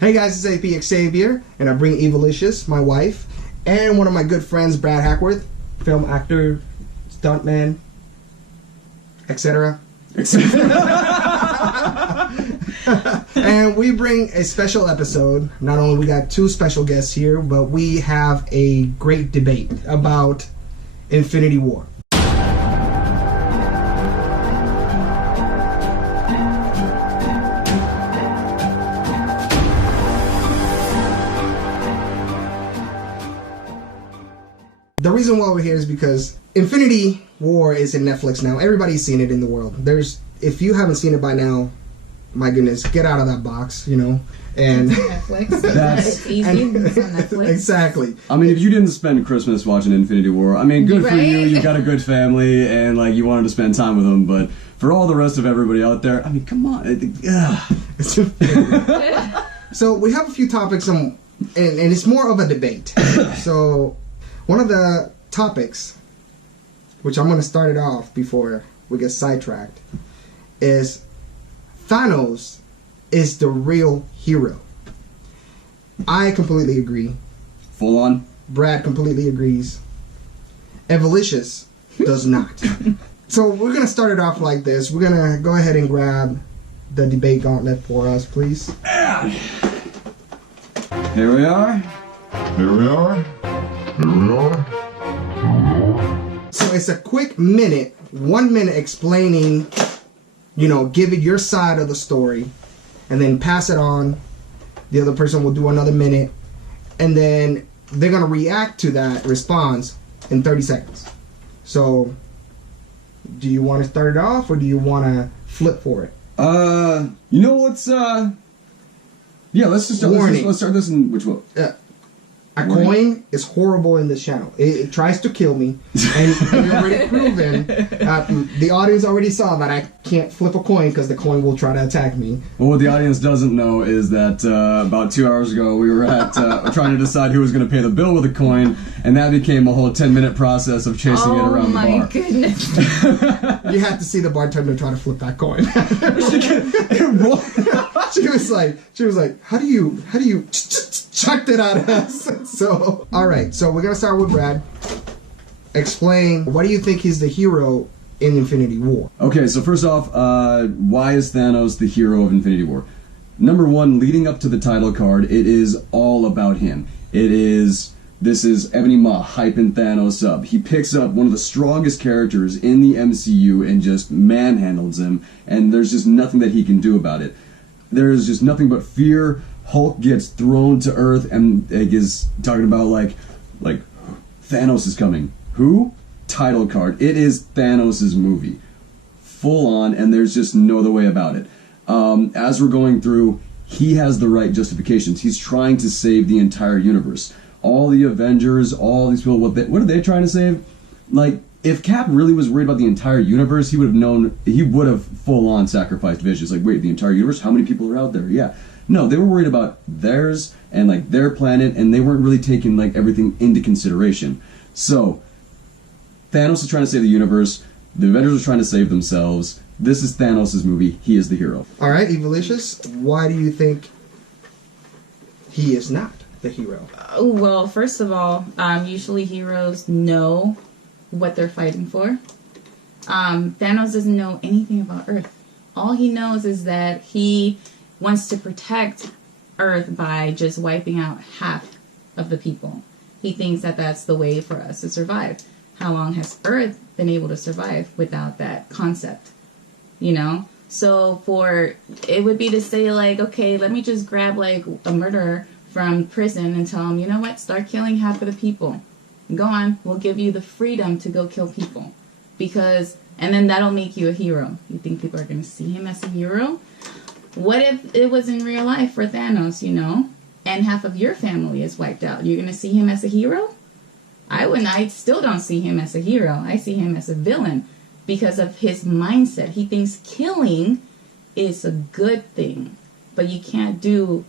Hey guys, it's AP Xavier, and I bring Evilicious, my wife, and one of my good friends, Brad Hackworth, film actor, stuntman, etc. And we bring a special episode. Not only we got two special guests here, but we have a great debate about Infinity War. The reason why we're here is because Infinity War is in Netflix now. Everybody's seen it in the world. If you haven't seen it by now, my goodness, get out of that box, and Netflix. That's easy. It's on Netflix. Exactly. I mean, if you didn't spend Christmas watching Infinity War, I mean, good for you. You got a good family, and you wanted to spend time with them. But for all the rest of everybody out there, I mean, come on. So we have a few topics, and it's more of a debate. So one of the topics, which I'm going to start it off before we get sidetracked, is Thanos is the real hero. I completely agree. Full on. Brad completely agrees. Evilicious does not. So we're going to start it off like this. We're going to go ahead and grab the debate gauntlet for us, please. Here we are. So it's a quick 1 minute explaining, give it your side of the story, and then pass it on. The other person will do another minute, and then they're going to react to that response in 30 seconds. So, do you want to start it off, or do you want to flip for it? Let's just let's start this in which one? A coin is horrible in this channel. It tries to kill me, and we've already proven. The audience already saw that I can't flip a coin because the coin will try to attack me. Well, what the audience doesn't know is that about 2 hours ago we were at trying to decide who was going to pay the bill with a coin, and that became a whole 10-minute process of chasing it around the bar. Oh my goodness! You have to see the bartender try to flip that coin. She was like, how do you chucked it at us? So, all right. So we're gonna start with Brad. Explain, what do you think he's the hero in Infinity War? Okay, so first off, why is Thanos the hero of Infinity War? Number one, leading up to the title card, it is all about him. This is Ebony Maw hyping Thanos up. He picks up one of the strongest characters in the MCU and just manhandles him, and there's just nothing that he can do about it. There's just nothing but fear. Hulk gets thrown to Earth and is talking about like Thanos is coming. Who? Title card. It is Thanos' movie. Full on, and there's just no other way about it. As we're going through, he has the right justifications. He's trying to save the entire universe. All the Avengers, all these people, what are they trying to save? If Cap really was worried about the entire universe, he would have full on sacrificed Vision. It's wait, the entire universe? How many people are out there? Yeah. No, they were worried about theirs and their planet, and they weren't really taking everything into consideration. So, Thanos is trying to save the universe. The Avengers are trying to save themselves. This is Thanos' movie. He is the hero. All right, Evilicious, why do you think he is not the hero? Well, first of all, usually heroes know what they're fighting for. Thanos doesn't know anything about Earth. All he knows is that he wants to protect Earth by just wiping out half of the people. He thinks that that's the way for us to survive. How long has Earth been able to survive without that concept? So it would be to say okay, let me just grab a murderer from prison and tell him, you know what, start killing half of the people. Go on, we'll give you the freedom to go kill people. And then that'll make you a hero. You think people are going to see him as a hero? What if it was in real life for Thanos, and half of your family is wiped out? You're going to see him as a hero? I wouldn't. I still don't see him as a hero. I see him as a villain because of his mindset. He thinks killing is a good thing, but you can't do,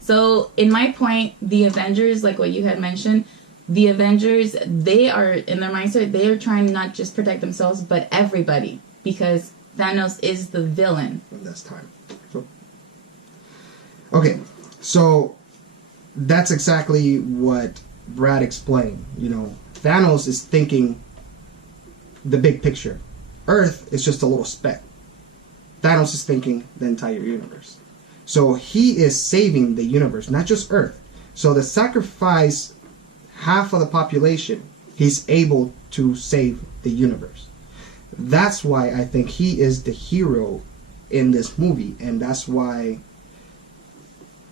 So in my point, the Avengers, like what you had mentioned, the Avengers, they are, in their mindset, they are trying to not just protect themselves, but everybody, because Thanos is the villain. That's time. Okay, So that's exactly what Brad explained. You know, Thanos is thinking the big picture. Earth is just a little speck. Thanos is thinking the entire universe. So he is saving the universe, not just Earth. So to sacrifice half of the population, he's able to save the universe. That's why I think he is the hero in this movie, and that's why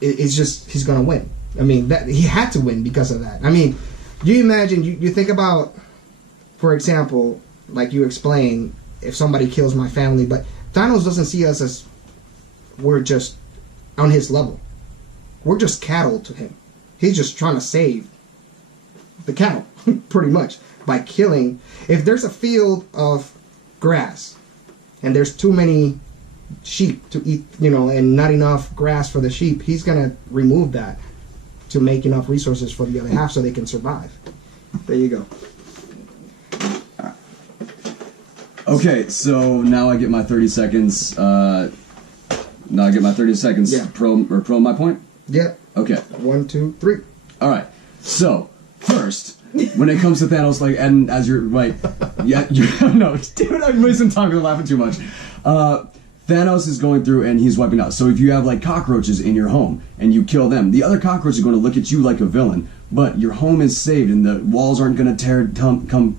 it's just he's gonna win. I mean, that he had to win because of that. I mean, you imagine you think about, for example, like you explained, if somebody kills my family, but Thanos doesn't see us as we're just on his level. We're just cattle to him. He's just trying to save the cattle, pretty much, by killing. If there's a field of grass and there's too many sheep to eat, you know, and not enough grass for the sheep, he's gonna remove that to make enough resources for the other half so they can survive. There you go. Okay, so now I get my 30 seconds. Now I get my 30 seconds. Yeah. Pro my point. Yep. Okay. 1, 2, 3. All right. So first, when it comes to Thanos, like, and as you're right, yeah, no, dude, I'm wasting time because I'm laughing too much. Thanos is going through and he's wiping out. So if you have like cockroaches in your home and you kill them, the other cockroaches are going to look at you like a villain. But your home is saved and the walls aren't going to come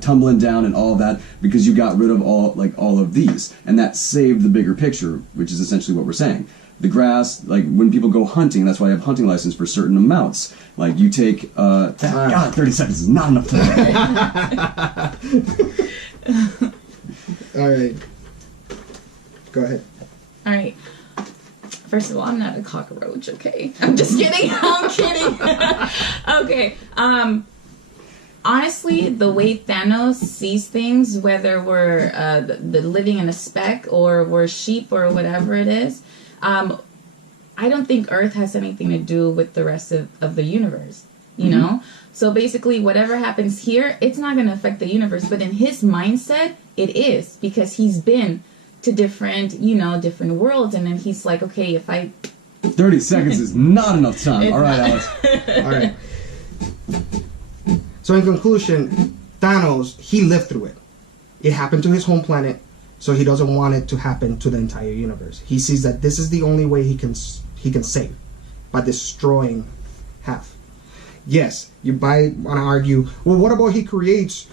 tumbling down and all of that because you got rid of all of these, and that saved the bigger picture, which is essentially what we're saying. The grass, like when people go hunting, that's why I have hunting license for certain amounts. Like you take, God, 30 seconds is not enough time. All right. Go ahead. All right. First of all, I'm not a cockroach, okay? I'm just kidding. I'm kidding. Okay. Honestly, the way Thanos sees things, whether we're the living in a speck or we're sheep or whatever it is, I don't think Earth has anything to do with the rest of the universe, you know? So basically, whatever happens here, it's not going to affect the universe. But in his mindset, it is, because he's been to different worlds. And then he's like, okay, if I... 30 seconds is not enough time. All right, Alex. All right. So in conclusion, Thanos, he lived through it. It happened to his home planet, so he doesn't want it to happen to the entire universe. He sees that this is the only way he can save, by destroying half. Yes, you might want to argue, well, what about he creates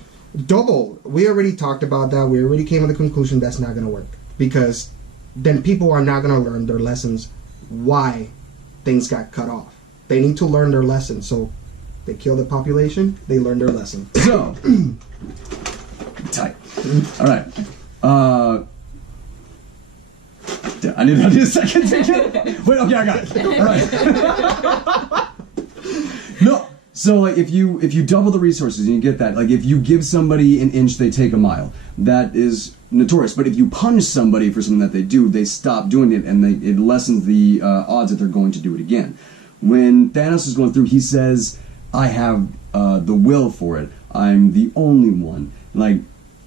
double? We already talked about that. We already came to the conclusion that's not going to work, because then people are not going to learn their lessons why things got cut off. They need to learn their lessons, so they kill the population, they learn their lesson. So, tight. All right. I need a second. Wait, okay, I got it. All right. No. So, like, if you double the resources and you get that, like, if you give somebody an inch, they take a mile. That is notorious. But if you punish somebody for something that they do, they stop doing it, and it lessens the odds that they're going to do it again. When Thanos is going through, he says, I have the will for it. I'm the only one. Like,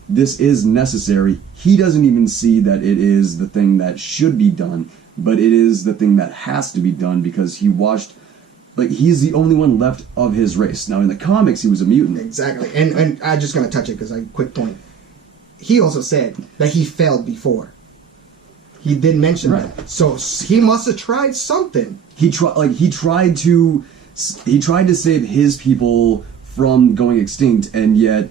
this is necessary. He doesn't even see that it is the thing that should be done, but it is the thing that has to be done because he watched, like, he's the only one left of his race. Now, in the comics, he was a mutant. Exactly. And I'm just going to touch it because quick point. He also said that he failed before. He did mention that. So he must have tried something. He tried to save his people from going extinct, and yet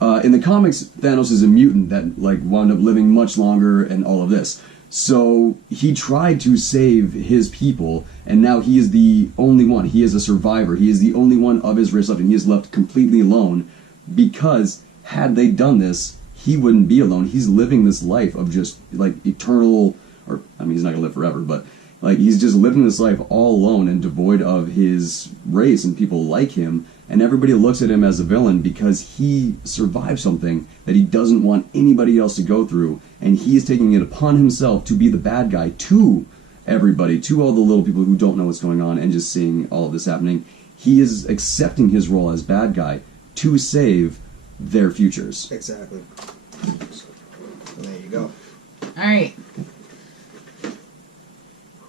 in the comics, Thanos is a mutant that like wound up living much longer and all of this. So he tried to save his people, and now he is the only one. He is a survivor. He is the only one of his race left, and he is left completely alone because had they done this, he wouldn't be alone. He's living this life of just like eternal, or I mean, he's not gonna live forever, but like he's just living this life all alone and devoid of his race and people like him, and everybody looks at him as a villain because he survived something that he doesn't want anybody else to go through, and he is taking it upon himself to be the bad guy to everybody, to all the little people who don't know what's going on and just seeing all of this happening. He is accepting his role as bad guy to save their futures. Exactly. So, there you go. All right.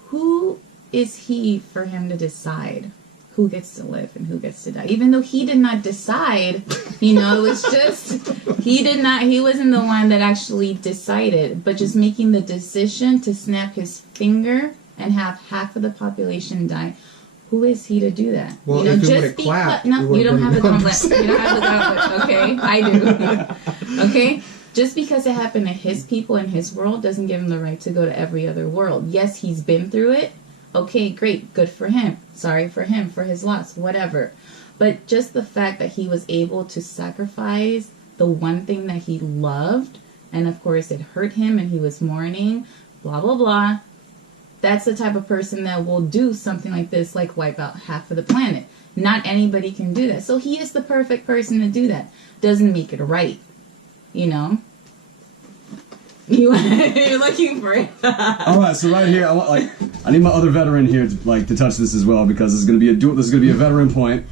Who is he for him to decide who gets to live and who gets to die? Even though he did not decide, it was just, he wasn't the one that actually decided, but just making the decision to snap his finger and have half of the population die. Who is he to do that? Well, if it would've clapped, no, you don't have the gauntlet. 100%. You don't have the gauntlet, okay? I do. Okay? Just because it happened to his people in his world doesn't give him the right to go to every other world. Yes, he's been through it. Okay, great. Good for him. Sorry for him, for his loss, whatever. But just the fact that he was able to sacrifice the one thing that he loved, and of course it hurt him and he was mourning, blah, blah, blah. That's the type of person that will do something like this, like wipe out half of the planet. Not anybody can do that. So he is the perfect person to do that. Doesn't make it right. You're looking for it. All right, so right here, I need my other veteran here to touch this as well, because this is going to be a veteran point.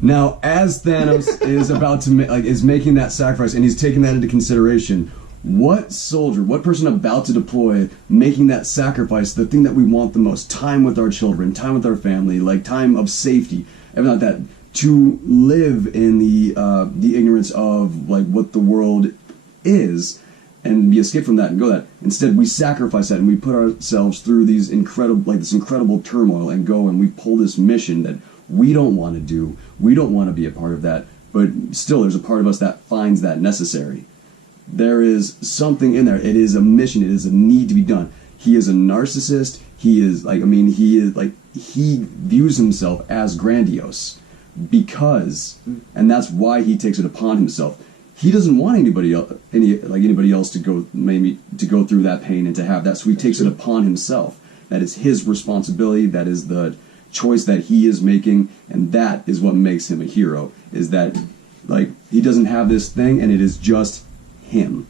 Now, as Thanos is about to is making that sacrifice, and he's taking that into consideration, what soldier, what person about to deploy, making that sacrifice, the thing that we want the most, time with our children, time with our family, like time of safety, everything like that, to live in the ignorance of like what the world is, and be escaped from that and go that. Instead, we sacrifice that and we put ourselves through this incredible turmoil and go and we pull this mission that we don't want to do. We don't want to be a part of that, but still there's a part of us that finds that necessary. There is something in there. It is a mission. It is a need to be done. He is a narcissist. He views himself as grandiose and that's why he takes it upon himself. He doesn't want anybody else to go through that pain and to have that, so he takes it upon himself. That is his responsibility. That is the choice that he is making, and that is what makes him a hero. Is that he doesn't have this thing, and it is just him.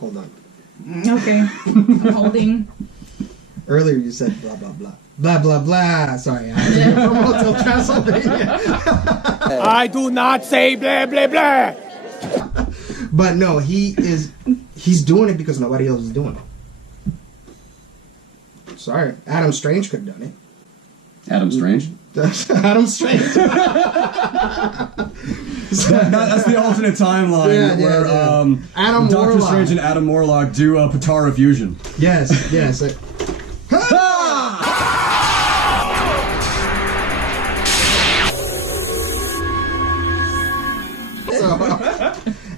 Hold on. Okay, I'm holding. Earlier you said blah blah blah. Blah blah blah. Sorry, I had to promote Hotel Transylvania. I do not say blah blah blah. But no, he's doing it because nobody else is doing it. Sorry, Adam Strange could have done it. Adam Strange? Adam Strange. That's the alternate timeline where Adam Doctor Warlock. Strange and Adam Warlock do Patara fusion. Yes. So,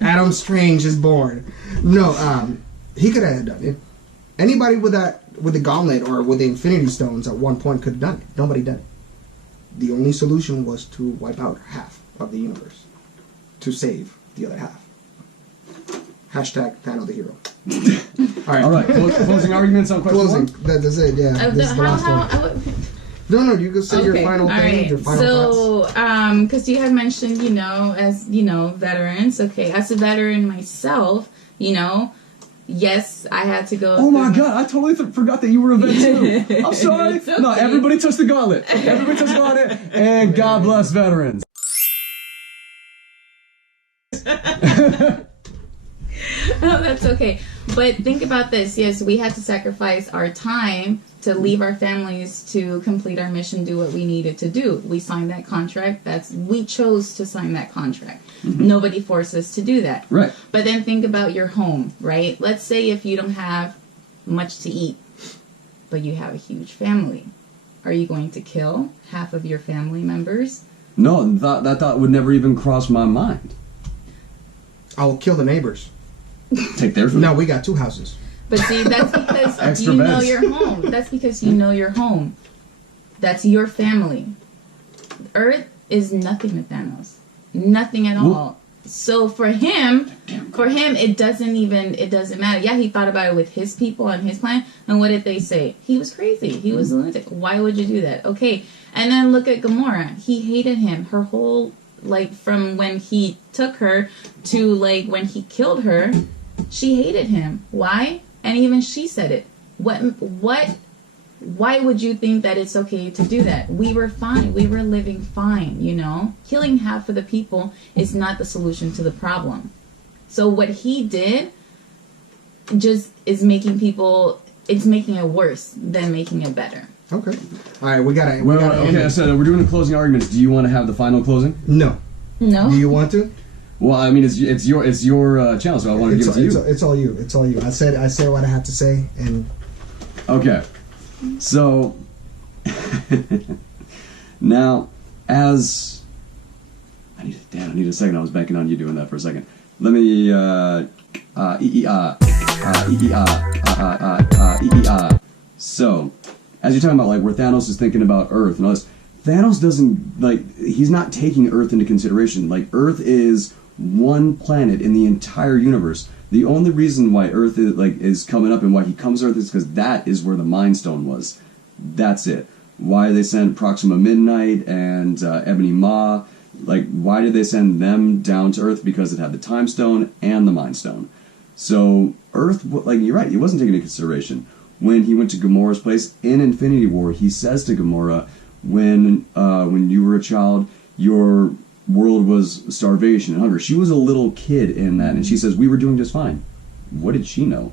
Adam Strange is born. No, he could have done it. Anybody with the gauntlet or with the Infinity Stones at one point could have done it. Nobody did it. The only solution was to wipe out half of the universe to save the other half. Hashtag Thanos the hero. All right. Closing arguments on question one? That's it. Yeah. This is the last one. No, you can say your final thing. Your final thoughts. Because you had mentioned, as veterans. Okay, as a veteran myself, yes, I had to go. Oh my God! I totally forgot that you were a vet too. I'm sorry. It's okay. No, everybody touched the gauntlet. And God bless veterans. Oh, that's okay. But think about this. Yes, we had to sacrifice our time to leave our families to complete our mission, do what we needed to do. We signed that contract. We chose to sign that contract. Mm-hmm. Nobody forced us to do that. Right. But then think about your home, right? Let's say if you don't have much to eat, but you have a huge family. Are you going to kill half of your family members? No, that thought would never even cross my mind. I'll kill the neighbors. Take their food. No, we got 2 houses. But see, that's because Extra you beds. know your home. That's because you know your home. That's your family. Earth is nothing to Thanos. Nothing at all. So for him, it doesn't matter. Yeah, he thought about it with his people and his plan. And what did they say? He was crazy. He was a lunatic. Why would you do that? Okay. And then look at Gamora. He hated him. Her whole, from when he took her to, when he killed her, she hated him. Why? And even she said it. Why would you think that it's okay to do that? We were fine. We were living fine, Killing half of the people is not the solution to the problem. So what he did just is making people it's making it worse than making it better. Okay. All right, we gotta. Okay, so we're doing the closing arguments. Do you want to have the final closing? No. No. Do you want to? Well, I mean, it's your channel, so I want to give it to you. It's all you. It's all you. I said what I had to say, and okay. So now, as I need a second. I was banking on you doing that for a second. Let me So, as you're talking about, like, where Thanos is thinking about Earth and all this, Thanos doesn't, like, he's not taking Earth into consideration. Like, Earth is one planet in the entire universe. The only reason why Earth is coming up and why he comes to Earth is because that is where the Mind Stone was. That's it. Why they sent Proxima Midnight and Ebony Maw? Like, why did they send them down to Earth? Because it had the Time Stone and the Mind Stone. So Earth, like, you're right, he wasn't taken into consideration. When he went to Gamora's place in Infinity War, he says to Gamora, when you were a child, your world was starvation and hunger. She was a little kid in that, and she says, we were doing just fine. What did she know?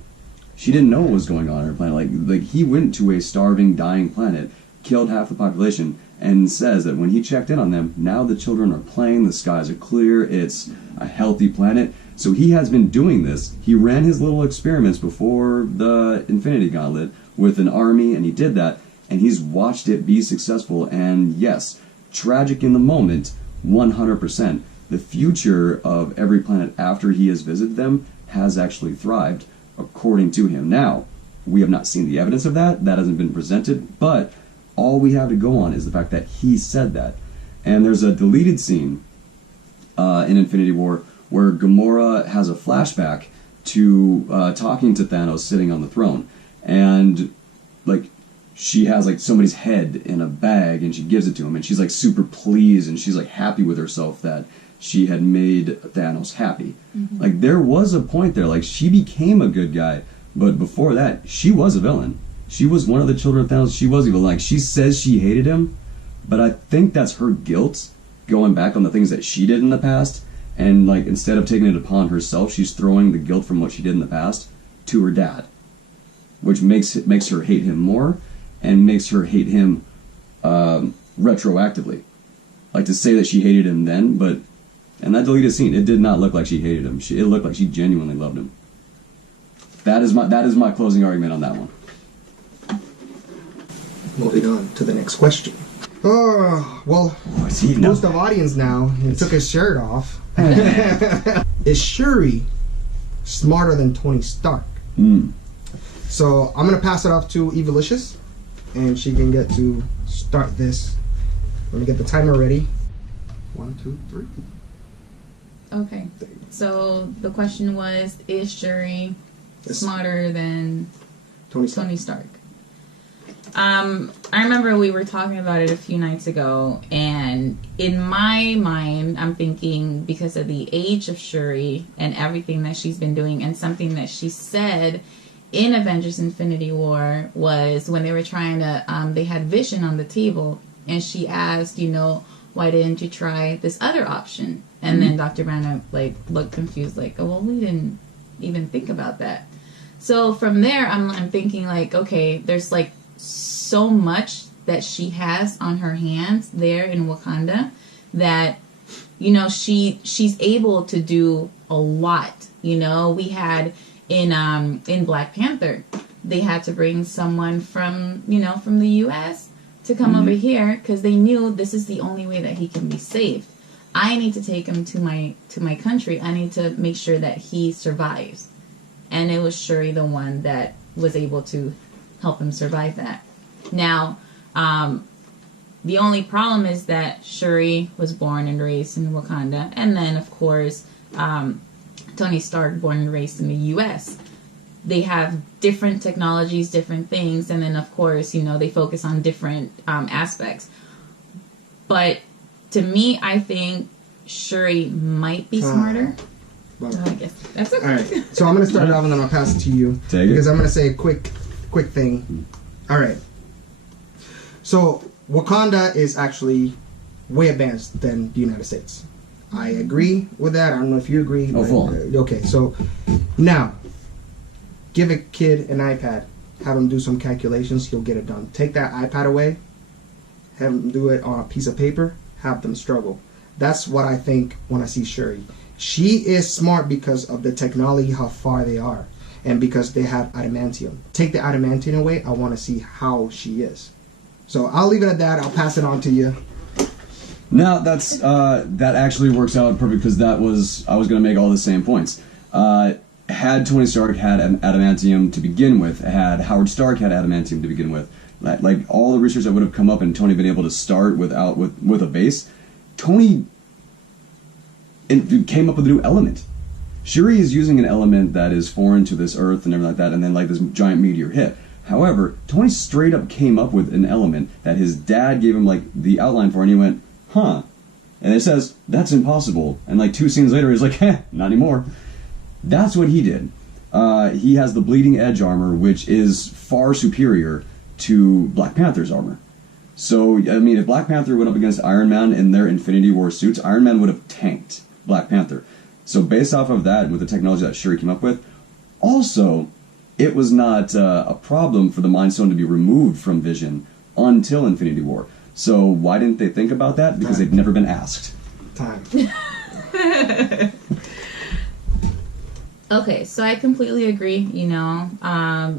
She didn't know what was going on her planet. Like he went to a starving, dying planet, killed half the population, and says that when he checked in on them, now the children are playing, the skies are clear, it's a healthy planet. So he has been doing this. He ran his little experiments before the Infinity Gauntlet with an army, and he did that, and he's watched it be successful. And yes, tragic in the moment, 100%. The future of every planet after he has visited them has actually thrived, according to him. Now, we have not seen the evidence of that. That hasn't been presented, but all we have to go on is the fact that he said that. And there's a deleted scene in Infinity War where Gamora has a flashback to talking to Thanos sitting on the throne. And, like, she has, like, somebody's head in a bag, and she gives it to him, and she's, like, super pleased, and she's, like, happy with herself that she had made Thanos happy. Mm-hmm. Like, there was a point there. Like, she became a good guy, but before that, she was a villain. She was one of the children of Thanos. She was evil. Like, she says she hated him, but I think that's her guilt going back on the things that she did in the past. And, like, instead of taking it upon herself, she's throwing the guilt from what she did in the past to her dad, which makes her hate him more and makes her hate him retroactively. Like, to say that she hated him then, but in that deleted scene, it did not look like she hated him. It looked like she genuinely loved him. That is my closing argument on that one. Moving on to the next question. Oh, well, most of the audience now, he took his shirt off. Is Shuri smarter than Tony Stark? So I'm going to pass it off to Evilicious, and she can get to start this. Let me get the timer ready. 1, 2, 3. Okay. So the question was, is Shuri smarter than Tony Stark? I remember we were talking about it a few nights ago, and in my mind, I'm thinking because of the age of Shuri and everything that she's been doing, and something that she said in Avengers Infinity War was when they were trying to, they had Vision on the table, and she asked, why didn't you try this other option? And then Dr. Banner, looked confused, oh, well, we didn't even think about that. So from there, I'm thinking, okay, there's, so much that she has on her hands there in Wakanda that, she's able to do a lot. We had in Black Panther, they had to bring someone from the U.S. to come over here because they knew this is the only way that he can be saved. I need to take him to my country. I need to make sure that he survives. And it was Shuri the one that was able to help him survive that. Now, the only problem is that Shuri was born and raised in Wakanda, and then, of course, Tony Stark, born and raised in the U.S. They have different technologies, different things, and then, of course, they focus on different aspects. But to me, I think Shuri might be smarter. Well, so I guess that's okay. All right, so I'm going to start it off, and then I'll pass it to you. Because I'm going to say a quick thing. All right. So, Wakanda is actually way advanced than the United States. I agree with that. I don't know if you agree. Oh, full on. Okay, so now, give a kid an iPad have him do some calculations, he'll get it done. Take that iPad away, have him do it on a piece of paper, have them struggle. That's what I think when I see Shuri. She is smart because of the technology, how far they are, and because they have adamantium. Take the adamantium away, I want to see how she is. So I'll leave it at that. I'll pass it on to you. Now that's that actually works out perfect because I was going to make all the same points. Had Tony Stark had adamantium to begin with, had Howard Stark had adamantium to begin with, like all the research that would have come up and Tony been able to start with a base, Tony came up with a new element. Shuri is using an element that is foreign to this Earth and everything like that, and then like this giant meteor hit. However, Tony straight up came up with an element that his dad gave him like the outline for, and he went, huh. And it says, that's impossible. And like 2 scenes later, he's like, not anymore. That's what he did. He has the bleeding edge armor, which is far superior to Black Panther's armor. So, I mean, if Black Panther went up against Iron Man in their Infinity War suits, Iron Man would have tanked Black Panther. So based off of that, with the technology that Shuri came up with, also, it was not a problem for the Mind Stone to be removed from Vision until Infinity War. So why didn't they think about that? Because they've never been asked. Time. Okay, so I completely agree, you know.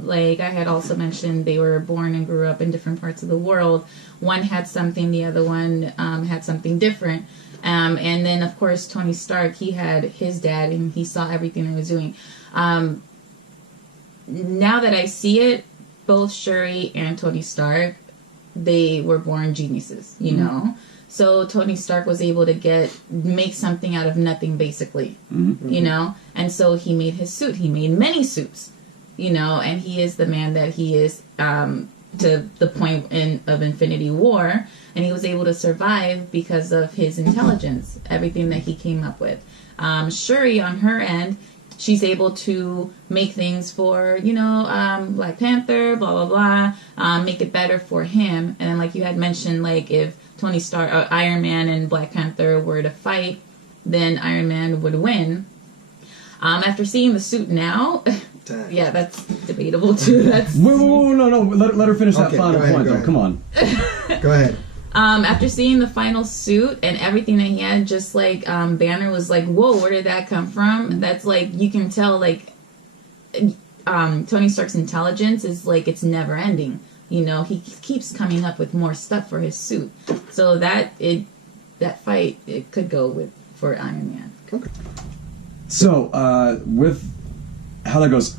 Like I had also mentioned, they were born and grew up in different parts of the world. One had something, the other one had something different. And then, of course, Tony Stark, he had his dad, and he saw everything they was doing. Now that I see it, both Shuri and Tony Stark, they were born geniuses, you know? So Tony Stark was able to make something out of nothing, basically, you know? And so he made his suit. He made many suits, you know? And he is the man that he is to the point of Infinity War. And he was able to survive because of his intelligence, everything that he came up with. Shuri, on her end, she's able to make things for, you know, Black Panther, blah, blah, blah, make it better for him. And then, like you had mentioned, like, if Tony Stark, Iron Man and Black Panther were to fight, then Iron Man would win. After seeing the suit now, yeah, that's debatable, too. That's Whoa, no. Let her finish that final point, though. Come on. Go ahead. After seeing the final suit and everything that he had, just like Banner was like, whoa, where did that come from? That's like, you can tell, like, Tony Stark's intelligence is like, it's never ending. You know, he keeps coming up with more stuff for his suit. So that fight, it could go for Iron Man. Okay. So, with how that goes,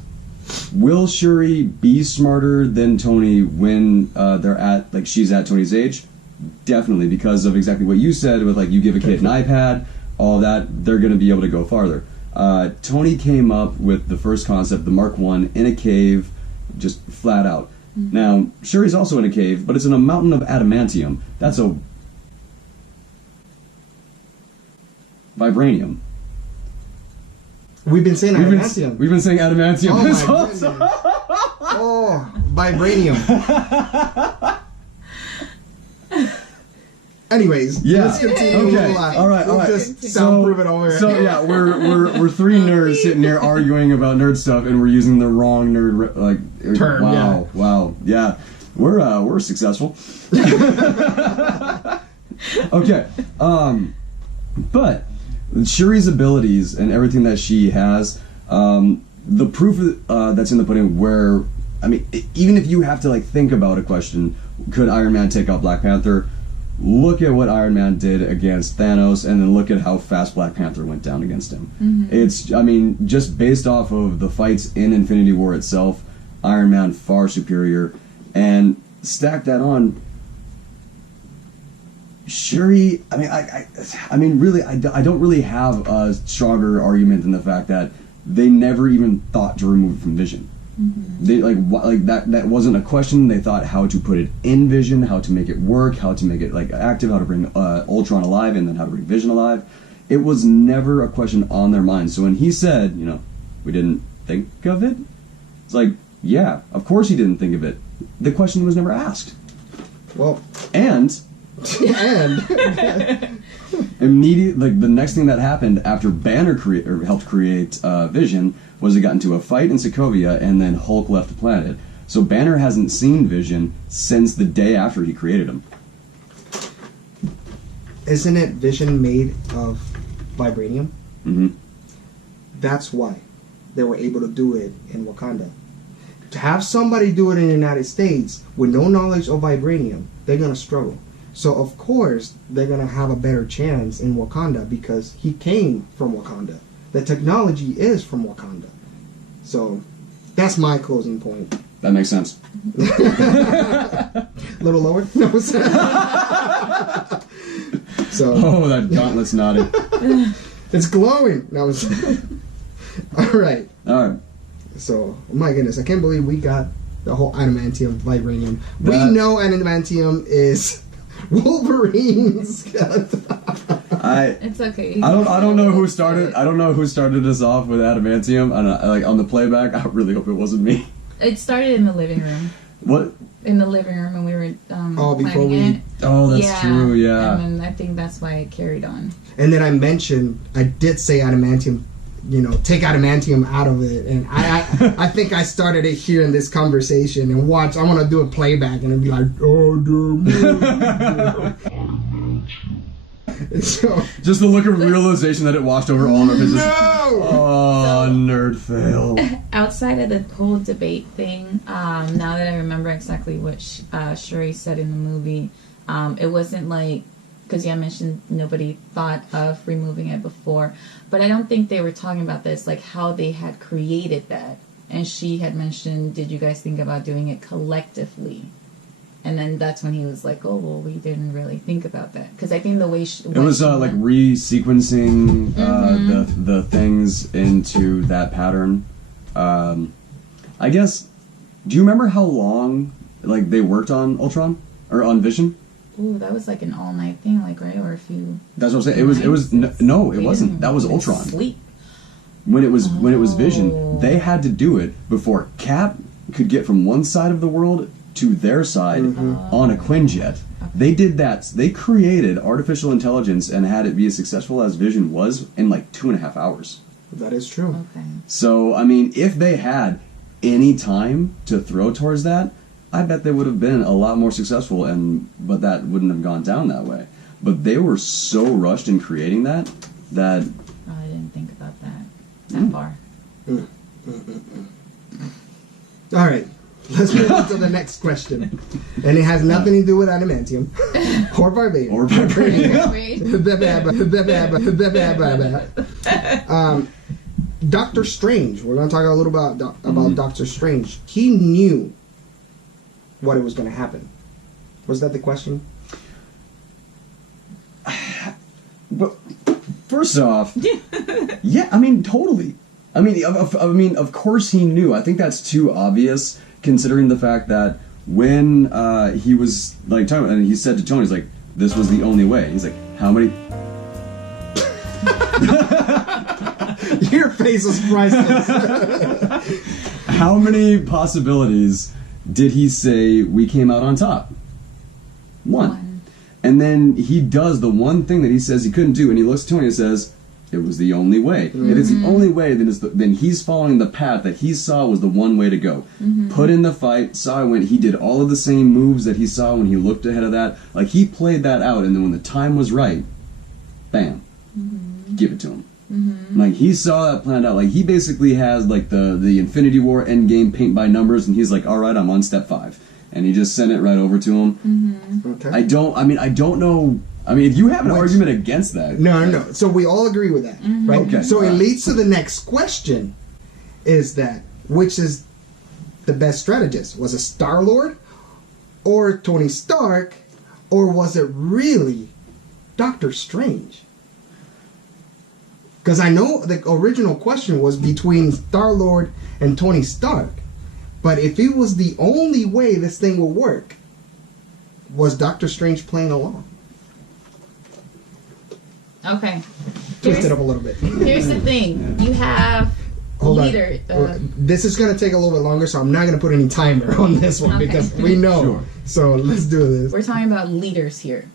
will Shuri be smarter than Tony when she's at Tony's age? Definitely, because of exactly what you said with, like, you give a kid an iPad, all that, they're going to be able to go farther. Tony came up with the first concept, the Mark I, in a cave, just flat out. Mm-hmm. Now, Shuri's also in a cave, but it's in a mountain of adamantium. That's a vibranium. We've been saying adamantium. We've been saying adamantium. Oh, my goodness. Oh, vibranium. Anyways, let's continue. Okay. All right. Just soundproof it over. So yeah, we're 3 nerds sitting here arguing about nerd stuff, and we're using the wrong nerd term. Wow. Yeah, we're successful. Okay. But Shuri's abilities and everything that she has, the proof that's in the pudding. Where, I mean, even if you have to like think about a question, could Iron Man take out Black Panther? Look at what Iron Man did against Thanos, and then look at how fast Black Panther went down against him. Mm-hmm. It's, I mean, just based off of the fights in Infinity War itself, Iron Man far superior. And stack that on, Shuri, I mean, really, I don't really have a stronger argument than the fact that they never even thought to remove it from Vision. Mm-hmm. They that wasn't a question. They thought how to put it in Vision, how to make it work, how to make it like active, how to bring Ultron alive, and then how to bring Vision alive. It was never a question on their mind. So when he said, you know, we didn't think of it, it's like, yeah, of course he didn't think of it. The question was never asked. Well, and immediately, like the next thing that happened after Banner helped create Vision was they got into a fight in Sokovia, and then Hulk left the planet. So Banner hasn't seen Vision since the day after he created him. Isn't it Vision made of vibranium? Mm-hmm. That's why they were able to do it in Wakanda. To have somebody do it in the United States with no knowledge of vibranium, they're going to struggle. So, of course, they're going to have a better chance in Wakanda because he came from Wakanda. The technology is from Wakanda. So, that's my closing point. That makes sense. A little lower? No. So, Oh, that gauntlet's knotted. it's glowing. No, all right. All right. So, my goodness, I can't believe we got the whole adamantium, vibranium. We That- know adamantium is Wolverine's skeleton. It's okay. I don't know who started. I don't know who started us off with adamantium. And like on the playback, I really hope it wasn't me. It started in the living room. What? In the living room when we were before planning we- it. Oh, that's true. Yeah. And I think that's why it carried on. And then I did say adamantium, take adamantium out of it. And I think I started it here in this conversation. And watch, I want to do a playback and it'd be like, so, Just the look of realization that it washed over all of our faces. no! Oh, nerd fail. Outside of the whole debate thing, now that I remember exactly what Shuri said in the movie, it wasn't like, because you mentioned nobody thought of removing it before, but I don't think they were talking about this, like how they had created that. And she had mentioned, did you guys think about doing it collectively? And then that's when he was like, oh, well, we didn't really think about that. Because I think the way It was like re-sequencing the things into that pattern. I guess. Do you remember how long like they worked on Ultron or on Vision? Ooh, that was like an all-night thing, like, right? Or a few... That's what I'm saying. It was no, it wasn't. That was Ultron. Sleep. When it was Vision, they had to do it before Cap could get from one side of the world to their side on a Quinjet. Okay. They did that. They created artificial intelligence and had it be as successful as Vision was in like 2.5 hours. That is true. Okay. So, I mean, if they had any time to throw towards that, I bet they would have been a lot more successful, but that wouldn't have gone down that way. But they were so rushed in creating that Oh, I didn't think about that far. All right. Let's move on to the next question. And it has nothing to do with adamantium or vibranium. or vibranium. Doctor Strange. We're going to talk a little about Doctor Strange. He knew what it was going to happen. Was that the question? But first off, yeah, I mean, totally. I mean, of course he knew. I think that's too obvious, considering the fact that when he was like talking, and he said to Tony, he's like, "This was the only way." He's like, "How many?" Your face was priceless. How many possibilities did he say we came out on top? One. And then he does the one thing that he says he couldn't do, and he looks at Tony and says, "It was the only way." If it's the only way, then he's following the path that he saw was the one way to go. Put in the fight, saw it went. He did all of the same moves that he saw when he looked ahead of that. Like, he played that out, and then when the time was right, bam, give it to him. Like, he saw that planned out. Like, he basically has like the Infinity War Endgame paint by numbers, and he's like, "All right, I'm on step 5," and he just sent it right over to him. Okay. I don't know. I mean, if you have an argument against that, No. So we all agree with that, right? Okay. So it leads to the next question: is that which is the best strategist? Was it Star-Lord or Tony Stark, or was it really Doctor Strange? Because I know the original question was between Star-Lord and Tony Stark, but if it was the only way this thing will work, was Doctor Strange playing along? Okay. Twist it up a little bit. Here's the thing. You have Hold leader. on. This is going to take a little bit longer, so I'm not going to put any timer on this one Okay. because we know. Sure. So let's do this. We're talking about leaders here.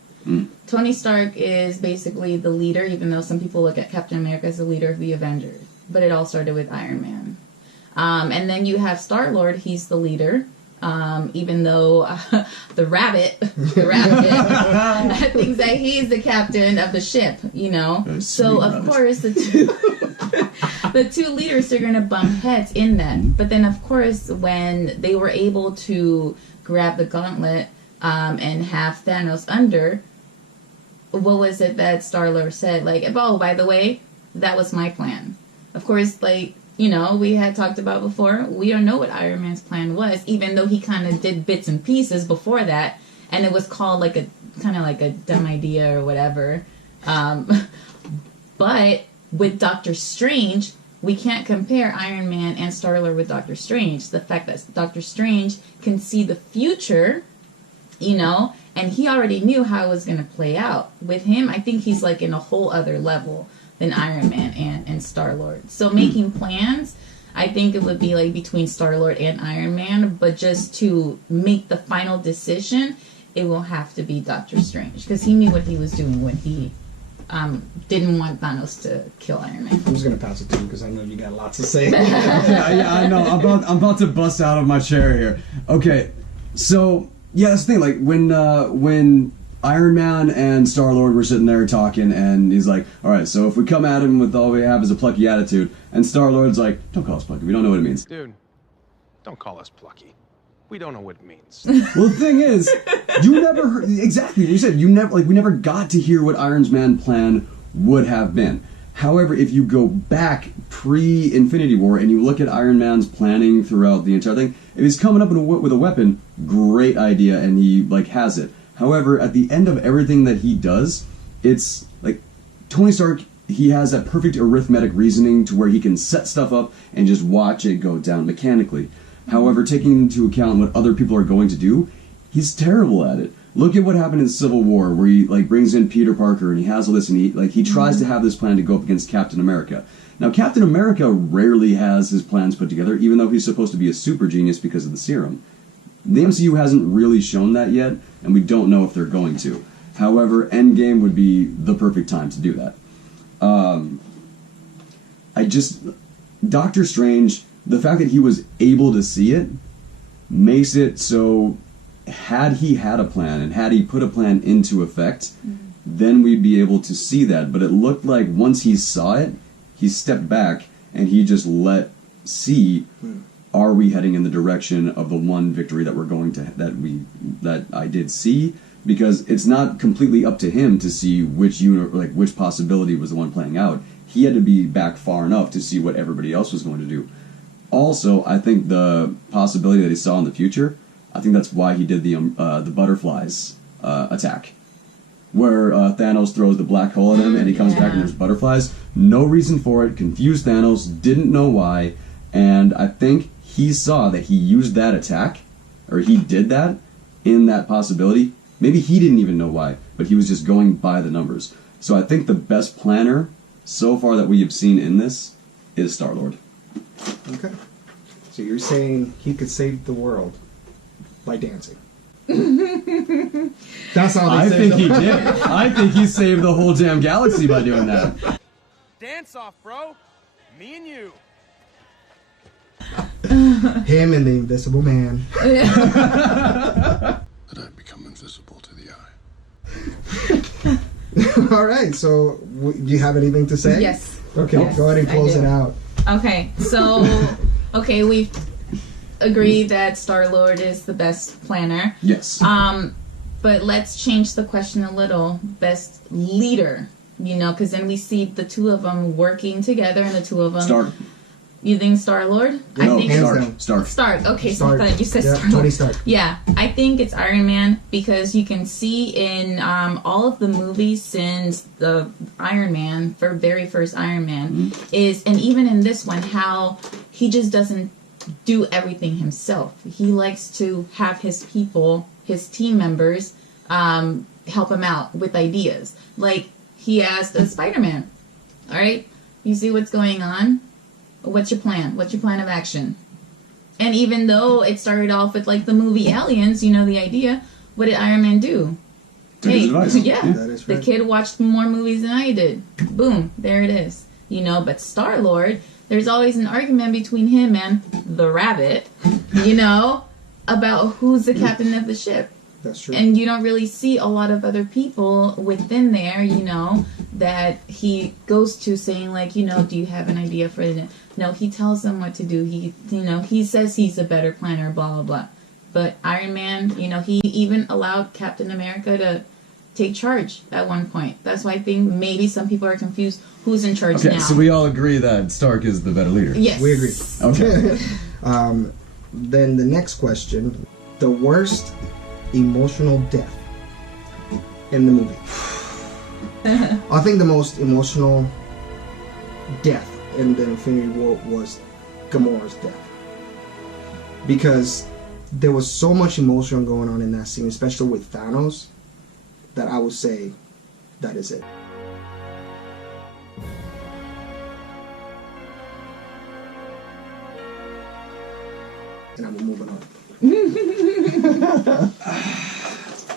Tony Stark is basically the leader, even though some people look at Captain America as the leader of the Avengers. But it all started with Iron Man. And then you have Star-Lord. He's the leader. Even though the rabbit thinks that he's the captain of the ship, you know. So of course the two leaders are gonna bump heads in that. But then of course when they were able to grab the gauntlet and have Thanos under, what was it that Star-Lord said? Like, oh, by the way, that was my plan. Of course, like, you know, we had talked about before, we don't know what Iron Man's plan was, even though he kind of did bits and pieces before that, and it was called like a kind of like a dumb idea or whatever. But with Doctor Strange, we can't compare Iron Man and Star-Lord with Doctor Strange. The fact that Doctor Strange can see the future, you know, and he already knew how it was going to play out. With him, I think he's like in a whole other level than Iron Man and Star-Lord. So making plans, I think it would be like between Star-Lord and Iron Man, but just to make the final decision, it will have to be Doctor Strange, because he knew what he was doing when he didn't want Thanos to kill Iron Man. I'm just going to pass it to you because I know you got lots to say. yeah, I know. I'm about to bust out of my chair here. Okay, so yeah, that's the thing. Like when Iron Man and Star-Lord were sitting there talking, and he's like, all right, so if we come at him with all we have is a plucky attitude, and Star-Lord's like, don't call us plucky, we don't know what it means. Dude, don't call us plucky. We don't know what it means. Well, the thing is, you never heard, exactly, you said, we never got to hear what Iron Man's plan would have been. However, if you go back pre-Infinity War and you look at Iron Man's planning throughout the entire thing, if he's coming up with a weapon, great idea, and he, like, has it. However, at the end of everything that he does, it's like Tony Stark, he has that perfect arithmetic reasoning to where he can set stuff up and just watch it go down mechanically. However, taking into account what other people are going to do, he's terrible at it. Look at what happened in Civil War, where he like brings in Peter Parker and he has all this, and he tries to have this plan to go up against Captain America. Now, Captain America rarely has his plans put together, even though he's supposed to be a super genius because of the serum. The MCU hasn't really shown that yet, and we don't know if they're going to. However, Endgame would be the perfect time to do that. Doctor Strange, the fact that he was able to see it makes it so, had he had a plan and had he put a plan into effect, then we'd be able to see that. But it looked like once he saw it, he stepped back and he just let see, are we heading in the direction of the one victory that we're going to, that I did see? Because it's not completely up to him to see which possibility was the one playing out. He had to be back far enough to see what everybody else was going to do. Also, I think the possibility that he saw in the future, I think that's why he did the butterflies attack, where Thanos throws the black hole at him and he comes back and there's butterflies. No reason for it. Confused Thanos. Didn't know why. And I think he saw that he used that attack, or he did that in that possibility. Maybe he didn't even know why, but he was just going by the numbers. So I think the best planner so far that we have seen in this is Star-Lord. Okay. So you're saying he could save the world by dancing. That's how they I think he them. did. I think he saved the whole damn galaxy by doing that. Dance off, bro. Me and you. Him and the Invisible Man. That I've become invisible to the eye. All right. So, do you have anything to say? Yes. Okay. Yes, go ahead and close I do. it out. Okay, so, we've agreed that Star-Lord is the best planner. Yes. But let's change the question a little. Best leader, because then we see the two of them working together, and the two of them... Stark. You think Star-Lord? No, I think hands down. Stark. Okay, Stark. so I thought you said Yeah, Star-Lord. Tony Stark. Yeah, I think it's Iron Man, because you can see in all of the movies since the Iron Man, for very first Iron Man, and even in this one, how he just doesn't do everything himself. He likes to have his people, his team members, help him out with ideas. Like, he asked Spider-Man, all right, you see what's going on? What's your plan? What's your plan of action? And even though it started off with like the movie Aliens, the idea, what did Iron Man do? Took his advice. Yeah, That is the right. kid watched more movies than I did. Boom, there it is. But Star-Lord, there's always an argument between him and the rabbit, about who's the captain of the ship. That's true. And you don't really see a lot of other people within there, that he goes to saying, like, do you have an idea for it? No, he tells them what to do. He says he's a better planner, blah, blah, blah. But Iron Man, he even allowed Captain America to take charge at one point. That's why I think maybe some people are confused who's in charge now. Okay, so we all agree that Stark is the better leader. Yes. We agree. Okay. Then the next question, the worst emotional death in the movie. I think the most emotional death in the Infinity War was Gamora's death. Because there was so much emotion going on in that scene, especially with Thanos, that I would say that is it. And I'm moving on.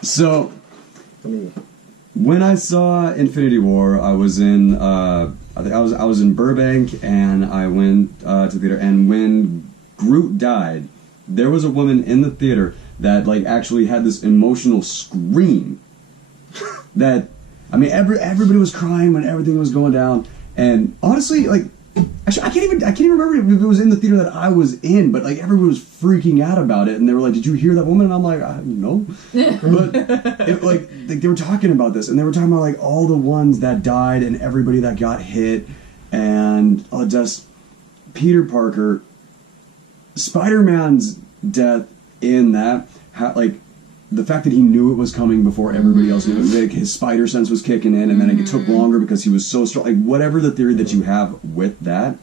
So, I mean, when I saw Infinity War, I was in I was in Burbank, and I went to the theater. And when Groot died, there was a woman in the theater that actually had this emotional scream. That, I mean, everybody was crying when everything was going down. And honestly, actually, I can't even remember if it was in the theater that I was in, but everybody was freaking out about it, and they were like, "Did you hear that woman?" And I'm like, "No," but they were talking about this, and they were talking about all the ones that died and everybody that got hit, and just Peter Parker, Spider-Man's death in that, the fact that he knew it was coming before everybody else knew it, his spider sense was kicking in, and then it took longer because he was so strong. Whatever the theory that you have with that,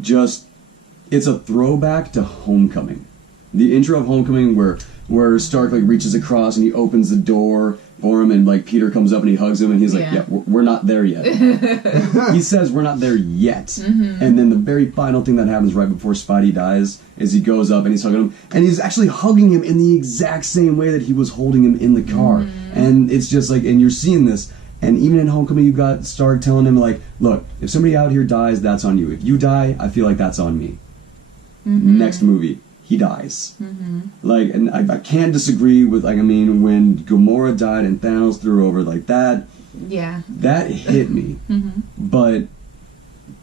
it's a throwback to Homecoming. The intro of Homecoming where Stark reaches across and he opens the door for him, and Peter comes up and he hugs him, and he's like, "Yeah, we're not there yet." He says we're not there yet. And then the very final thing that happens right before Spidey dies is he goes up and he's hugging him, and he's actually hugging him in the exact same way that he was holding him in the car. And it's just and you're seeing this, and even in Homecoming you've got Stark telling him look, if somebody out here dies, that's on you. If you die, I feel like that's on me. Next movie, he dies. And I can't disagree with, when Gamora died and Thanos threw her over, that hit me. But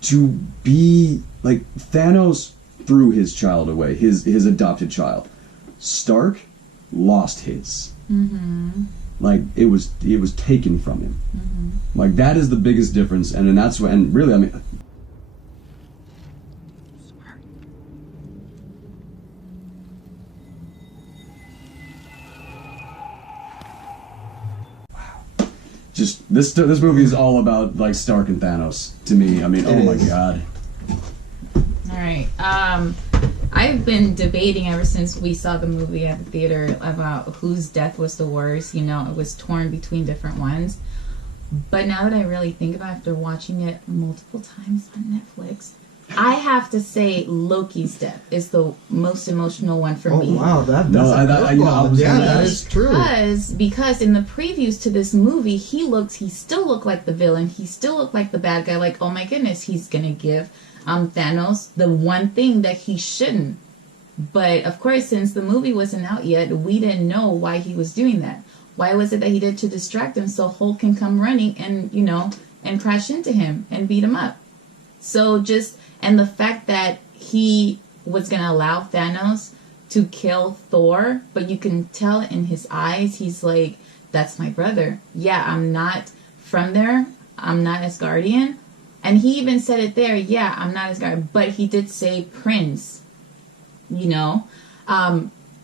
to be, Thanos threw his child away, his adopted child. Stark lost his. It was taken from him. That is the biggest difference, and then that's when, and really, just this movie is all about Stark and Thanos to me. Oh my god. All right. I've been debating ever since we saw the movie at the theater about whose death was the worst. It was torn between different ones. But now that I really think about it, after watching it multiple times on Netflix, I have to say Loki's death is the most emotional one for me. Oh wow, that is true. Because in the previews to this movie, he still looked like the villain. He still looked like the bad guy. Oh my goodness, he's gonna give Thanos the one thing that he shouldn't. But of course, since the movie wasn't out yet, we didn't know why he was doing that. Why was it that he did to distract him so Hulk can come running and and crash into him and beat him up? So and the fact that he was going to allow Thanos to kill Thor, but you can tell in his eyes, he's like, "That's my brother. Yeah, I'm not from there. I'm not Asgardian." And he even said it there, "Yeah, I'm not Asgardian." But he did say Prince,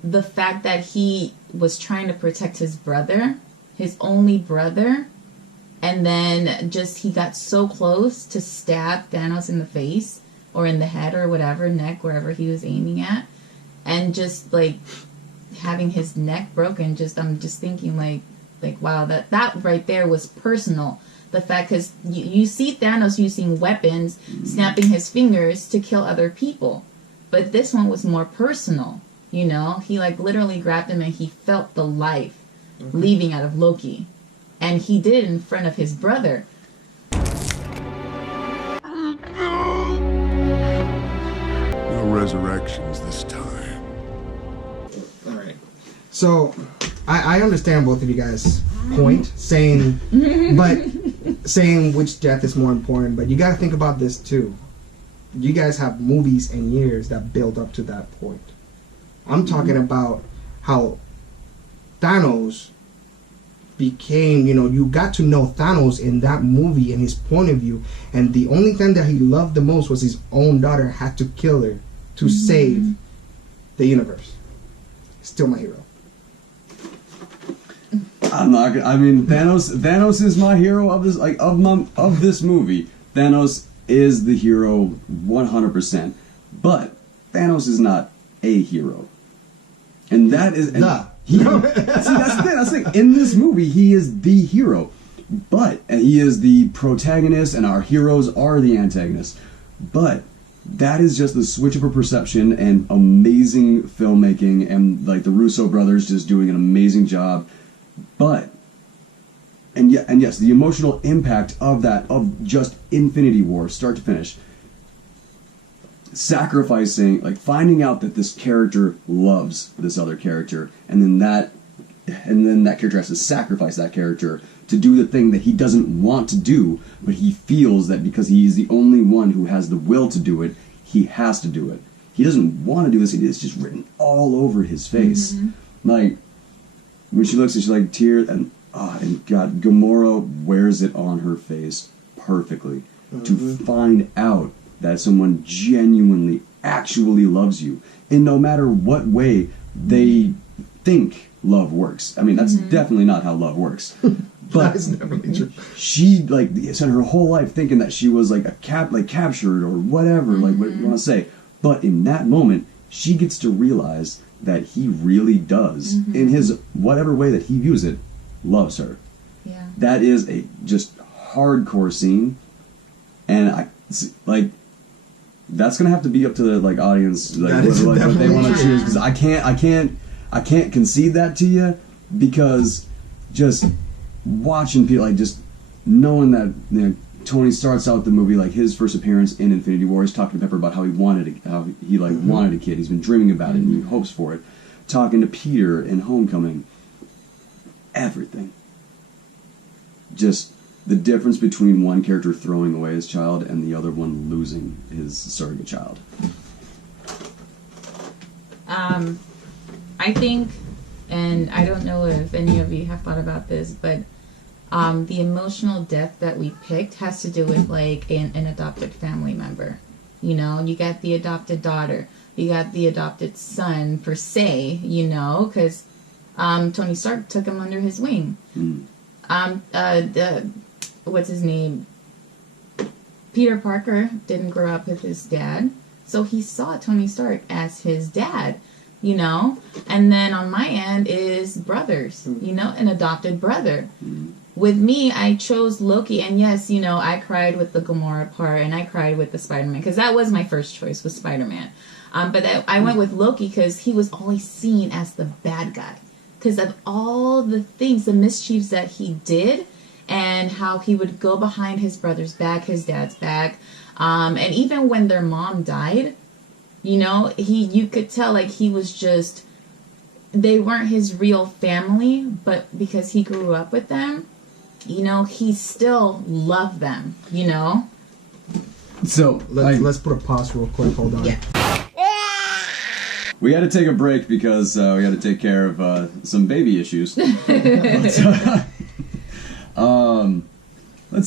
the fact that he was trying to protect his brother, his only brother, and then he got so close to stab Thanos in the face or in the head or whatever, neck, wherever he was aiming at, and having his neck broken. I'm just thinking wow, that right there was personal. The fact, because you see Thanos using weapons, snapping his fingers to kill other people, but this one was more personal. He literally grabbed him and he felt the life leaving out of Loki, and he did it in front of his brother. No resurrections this time. So, I understand both of you guys' point, saying which death is more important, but you got to think about this too. You guys have movies and years that build up to that point. I'm talking about how Thanos became, you got to know Thanos in that movie and his point of view, and the only thing that he loved the most was his own daughter had to kill her to save the universe. Still my hero. I'm not gonna, I mean, Thanos is my hero of this, of this movie. Thanos is the hero 100%. But Thanos is not a hero. And that is... See, that's the thing. In this movie, he is the hero. But he is the protagonist, and our heroes are the antagonists. But that is just the switch of a perception and amazing filmmaking, and like the Russo brothers just doing an amazing job. But, and yes, the emotional impact of that, of just Infinity War, start to finish, sacrificing, like finding out that this character loves this other character, and then that character has to sacrifice that character to do the thing that he doesn't want to do, but he feels that because he is the only one who has the will to do it, he has to do it. He doesn't want to do this, it's just written all over his face. Like, when she looks and she's like, tears, and God, Gamora wears it on her face perfectly. To find out that someone genuinely, actually loves you. And no matter what way they think love works. I mean, that's definitely not how love works. But That's definitely true. she, like, spent her whole life thinking that she was, like, captured or whatever, like, what you want to say. But in that moment, she gets to realize that he really does, in his whatever way that he views it, loves her. Yeah. That is a just hardcore scene, and that's gonna have to be up to the audience, what they want to choose, because I can't concede that to you, because just watching people, just knowing that Tony starts out the movie, his first appearance in Infinity War, he's talking to Pepper about how he wanted a kid. He's been dreaming about it and he hopes for it. Talking to Peter in Homecoming. Everything. Just the difference between one character throwing away his child and the other one losing his surrogate child. I think, and I don't know if any of you have thought about this, but the emotional death that we picked has to do with an adopted family member. You got the adopted daughter, you got the adopted son per se, because Tony Stark took him under his wing. What's his name? Peter Parker didn't grow up with his dad, so he saw Tony Stark as his dad. And then on my end is brothers, an adopted brother. With me, I chose Loki, and yes, I cried with the Gamora part, and I cried with the Spider-Man, because that was my first choice, was Spider-Man. But I went with Loki because he was always seen as the bad guy, because of all the things, the mischiefs that he did, and how he would go behind his brother's back, his dad's back, and even when their mom died, you could tell he was just, they weren't his real family, but because he grew up with them, he still loved them, So let's put a pause real quick. Hold on. Yeah. We had to take a break because we had to take care of some baby issues. Let's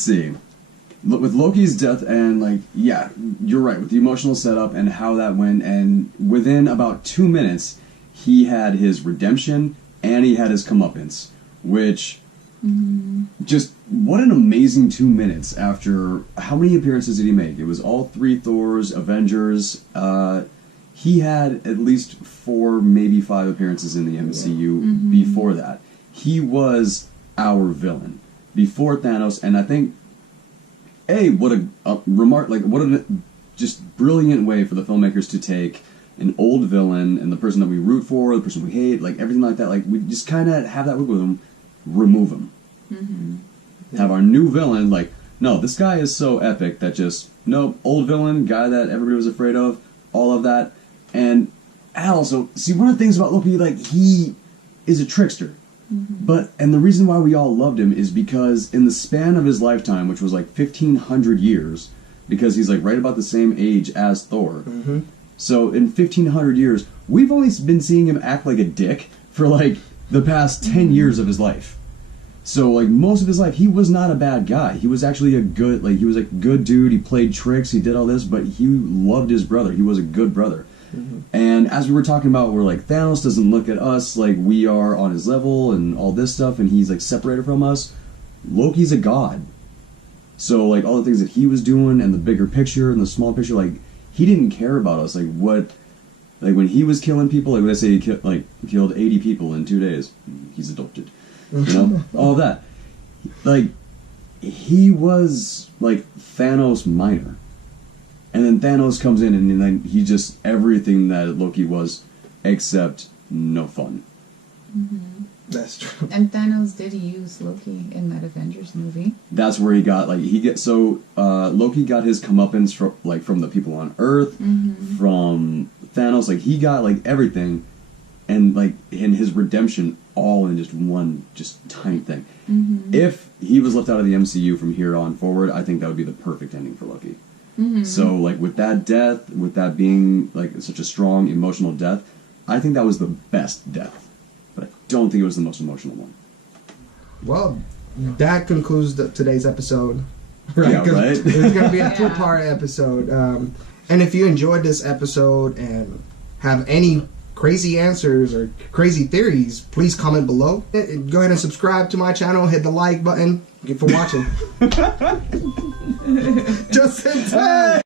see. With Loki's death, and you're right, with the emotional setup and how that went, and within about 2 minutes, he had his redemption and he had his comeuppance, which just, what an amazing 2 minutes after, how many appearances did he make? It was all 3 Thors, Avengers. He had at least 4, maybe 5 appearances in the MCU before that. He was our villain before Thanos, and I think, what a remark, what a just brilliant way for the filmmakers to take an old villain and the person that we root for, the person we hate, everything like that. We just kind of have that wiggle room, remove him. Have our new villain, no, this guy is so epic that just, nope, old villain, guy that everybody was afraid of, all of that. And also, see, one of the things about Loki, is a trickster. And the reason why we all loved him is because in the span of his lifetime, which was like 1,500 years, because he's like right about the same age as Thor. So in 1,500 years, we've only been seeing him act like a dick for like the past 10 years of his life. So like most of his life, he was not a bad guy. He was actually a good, like he was a good dude. He played tricks, he did all this, but he loved his brother. He was a good brother. And as we were talking about, we're like, Thanos doesn't look at us like we are on his level and all this stuff, and he's like separated from us. Loki's a god. So like all the things that he was doing and the bigger picture and the small picture, like he didn't care about us. Like what, like when he was killing people, like let's say he killed 80 people in 2 days. He's adopted, you know, all that. Like he was like Thanos minor. And then Thanos comes in, and then he just everything that Loki was, except no fun. That's true. And Thanos did use Loki in that Avengers movie. That's where he got Loki got his comeuppance from the people on Earth, from Thanos. Like he got like everything, and like in his redemption, all in just one tiny thing. If he was left out of the MCU from here on forward, I think that would be the perfect ending for Loki. So, like, with that death, with that being, like, such a strong emotional death, I think that was the best death. But I don't think it was the most emotional one. Well, that concludes today's episode. Right? Yeah, right? It's going to be a two-part episode. And if you enjoyed this episode and have any crazy answers or crazy theories, please comment below. Go ahead and subscribe to my channel. Hit the like button. Thank you for watching. Just in time.